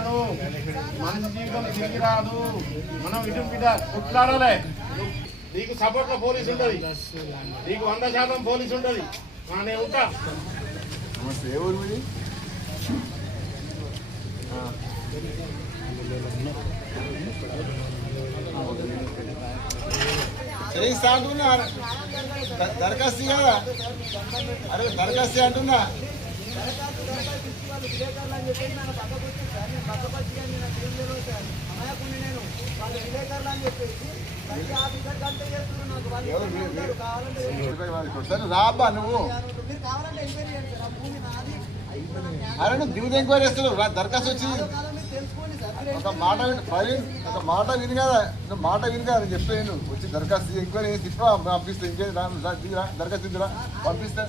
రాదు, మనిషి జీవితం తిరిగి రాదు. మనం ఇటు మీద కుట్లాడాలి. నీకు సపోర్ట్ లో పోలీసు ఉంటది, నీకు 100% పోలీసు ఉంటది. నేను ఉంటా. అంటున్నా దరఖాస్తు కదా, అరే దరఖాస్తు అంటున్నా. రాబా నువ్వు, అరే నువ్వు దిగులు ఎంక్వైరీ చేస్తున్నావు. దరఖాస్తు వచ్చి ఒక మాట విని ప్రవీణ్, ఒక మాట విని కదా, నువ్వు మాట విని కదా చెప్పాను. వచ్చి దరఖాస్తు ఎంక్వైరీ తిప్ప పంపిస్తా. ఇంకేం దిగురా దరఖాస్తు దిగురా పంపిస్తా.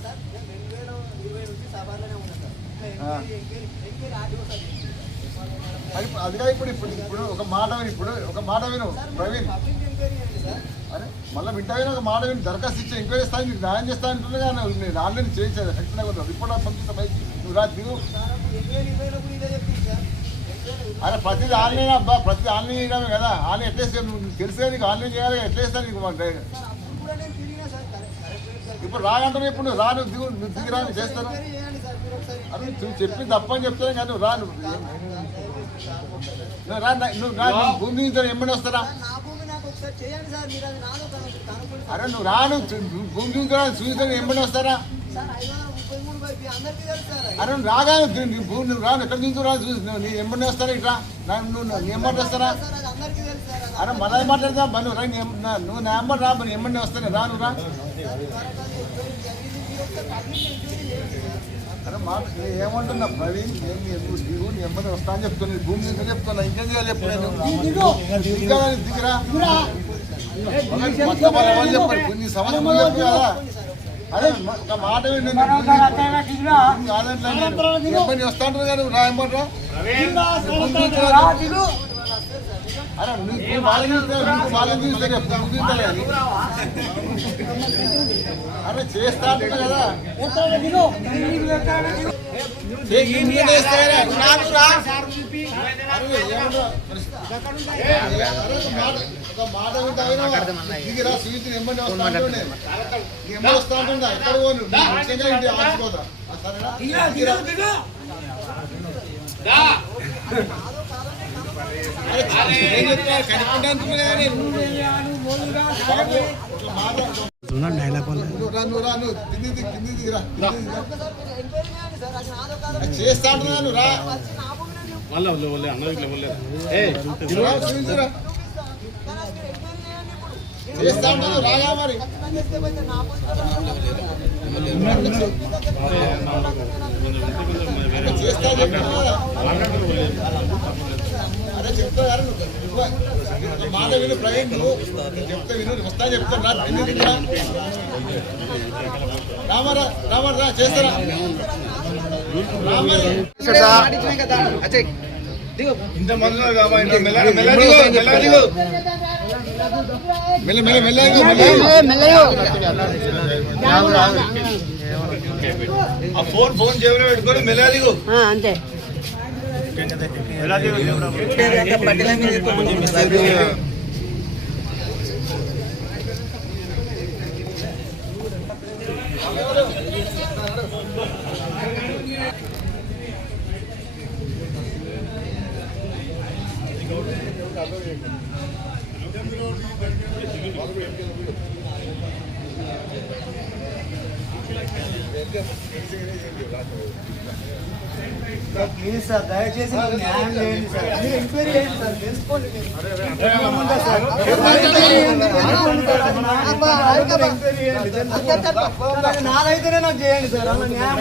అదిగా ఇప్పుడు ఇప్పుడు ఇప్పుడు ఒక మాట విని, ఇప్పుడు ఒక మాట విను ప్రవీణ్. అరే మళ్ళీ వింటావిన ఒక మాట విని దరఖాస్తు ఇచ్చి ఎంక్వైరీ చేస్తాను, నీకు న్యాయం చేస్తా అంటున్నా. నేను ఆన్లైన్ చేయించాను, ఖచ్చితంగా రిపోర్ట్ పంపిస్తా పైకి. నువ్వు రా దిగు. అరే ప్రతిదీ ఆన్లైన్ అబ్బా, ప్రతి ఆన్లైన్ చేయడమే కదా. ఆన్లైన్ ఎట్లేస్తాను నువ్వు తెలిసే, నీకు ఆన్లైన్ చేయాలి. ఎట్లేస్తాను నీకు ఇప్పుడు రాగంటే ఇప్పుడు నువ్వు రా, నువ్వు దిగి రా, నువ్వు చేస్తాను. అది నువ్వు చెప్పింది తప్పని చెప్తాను కానీ నువ్వు రా. నువ్వు రా, నువ్వు భూమి ఎమ్మడి వస్తారా? అరే నువ్వు రా, నువ్వు భూమి చూపించాను ఎమ్మడి వస్తారా? అరే నువ్వు రాగా నువ్వు రాను ఎక్కడ నుంచి రా, చూసి నీ ఎమ్మడి వస్తారా? ఇట్లా నువ్వు ఎమ్మడి వస్తారా? అరే మన మాట్లాడదా నువ్వు రా, నువ్వు నా ఎమ్మడి రా, నువ్వు ఎమ్మడి వస్తాను రా. నువ్వు రా. అరే మాట ఏమంటున్నా ప్రవీణ్, నువ్వు దిగు, నీ ఎమ్మడి వస్తా అని చెప్తున్నా. భూమి నుంచి చెప్తున్నా, ఇంకేం చేయాలి చెప్పు. దిగిరా చెప్పారు నీ సమస్య చెప్పు కదా. అరే ఒక మాట ఎమ్మడి వస్తా అంటారు కదా, నువ్వు రా ఎమ్మడ్రా. అరే నీకు వాళ్ళని చూస్తే అరే చేస్తా అంటున్నా కదా. ఒక మాట దిగిరా, సీట్లు ఎమ్మడి వస్తా అంటుండే, ఎమ్మడి వస్తా అంటుందా? ఎక్కడ పోను ముఖ్యంగా ఇంటి ఆడుకోదా? సరేనా? చేస్తా అంటున్నాను రా. చేస్తా అంటున్నాను రాగా మరి. చేస్తా చెప్తున్నా. అరే చెప్తా కదా మాట విను ప్రవీణ్, నువ్వు చెప్తా విను, వస్తా చెప్తాను రా. రామరా రామరా చేస్తారా? ఇంత మంది ఫోన్ జేబులో పెట్టుకొని మెల్లదిగు అంతే. ప్లీజ్ సార్ దయచేసి న్యాయం చేయండి సార్. మీరు ఎంక్వైరీ చేయండి సార్, తెలుసుకోండి. నాదైతేనే నాకు చేయండి సార్, అలా న్యాయం